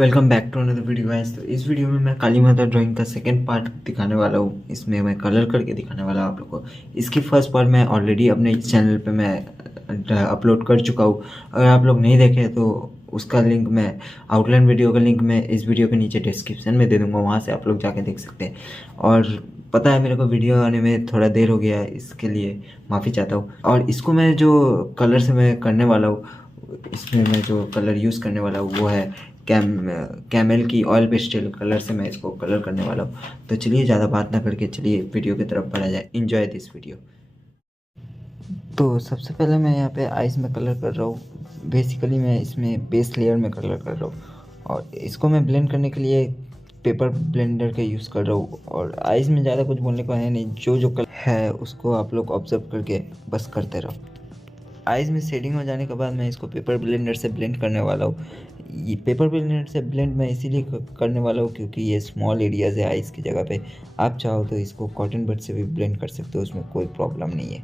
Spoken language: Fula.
Welcome back to another video guys. तो इस वीडियो में मैं काली माता ड्राइंग का सेकंड पार्ट दिखाने वाला हूँ। इसमें मैं कलर करके दिखाने वाला हूँ आप लोग को। इसकी फर्स्ट पार्ट मैं ऑलरेडी अपने इस चैनल पे मैं अपलोड कर चुका हूँ। अगर आप लोग नहीं देखे तो उसका लिंक मैं आउटलाइन वीडियो का लिंक मैं इस वीडियो के नीचे डिस्क्रिप्शन में दे दूँगा, वहाँ से आप लोग जाके देख सकते हैं। और पता है मेरे को वीडियो आने में थोड़ा देर हो गया है, इसके लिए माफ़ी चाहता हूँ। और इसको मैं जो कलर से मैं करने वाला हूँ, इसमें मैं जो कलर यूज़ करने वाला हूँ वो है कैमल की ऑयल पेस्टल कलर से मैं इसको कलर करने वाला हूँ। तो चलिए ज़्यादा बात ना करके चलिए वीडियो की तरफ बढ़ा जाए। Enjoy this video. तो सबसे पहले मैं यहाँ पे आइज़ में कलर कर रहा हूँ। बेसिकली मैं इसमें बेस लेयर में कलर कर रहा हूँ और इसको मैं ब्लेंड करने के लिए पेपर ब्लेंडर का यूज़ कर रहा हूँ। और आइज़ में ज़्यादा कुछ बोलने को है नहीं, जो कलर है उसको आप लोग ऑब्जर्व करके बस करते रहो। आइज़ में शेडिंग हो जाने के बाद मैं इसको पेपर ब्लेंडर से ब्लेंड करने वाला हूँ। ये पेपर ब्लेंडर से ब्लेंड मैं इसीलिए करने वाला हूँ क्योंकि ये स्मॉल एरियाज़ है आइज़ की जगह पे। आप चाहो तो इसको कॉटन बड से भी ब्लेंड कर सकते हो, उसमें कोई प्रॉब्लम नहीं है।